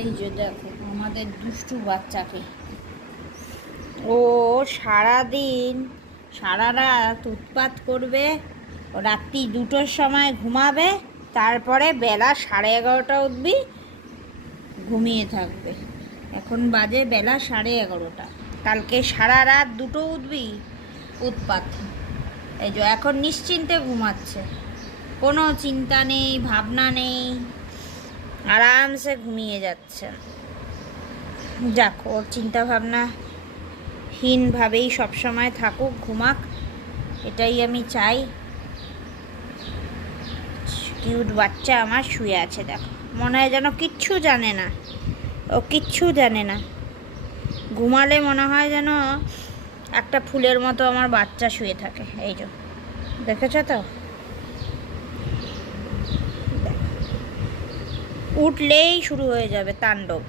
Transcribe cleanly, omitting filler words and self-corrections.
এই যে দেখো আমাদের দুষ্টু বাচ্চাকে, ও সারাদিন সারা রাত উৎপাত করবে, রাত্রি 2টোর সময় ঘুমাবে, তারপরে বেলা 11:30 অবধি ঘুমিয়ে থাকবে। এখন বাজে বেলা 11:30। কালকে সারা রাত 2টো উঠবি, উৎপাত। এই যে এখন নিশ্চিন্তে ঘুমাচ্ছে, কোনো চিন্তা নেই, ভাবনা নেই, আরামসে ঘুমিয়ে যাচ্ছে। যাক, ওর চিন্তা ভাবনা হীনভাবেই সবসময় থাকুক, ঘুমাক, এটাই আমি চাই। কিউট বাচ্চা আমার শুয়ে আছে, দেখো, মনে হয় যেন কিচ্ছু জানে না, ও কিচ্ছু জানে না। ঘুমালে মনে হয় যেন একটা ফুলের মতো আমার বাচ্চা শুয়ে থাকে। এই যে দেখেছো তো, উঠলেই শুরু হয়ে যাবে তাণ্ডব।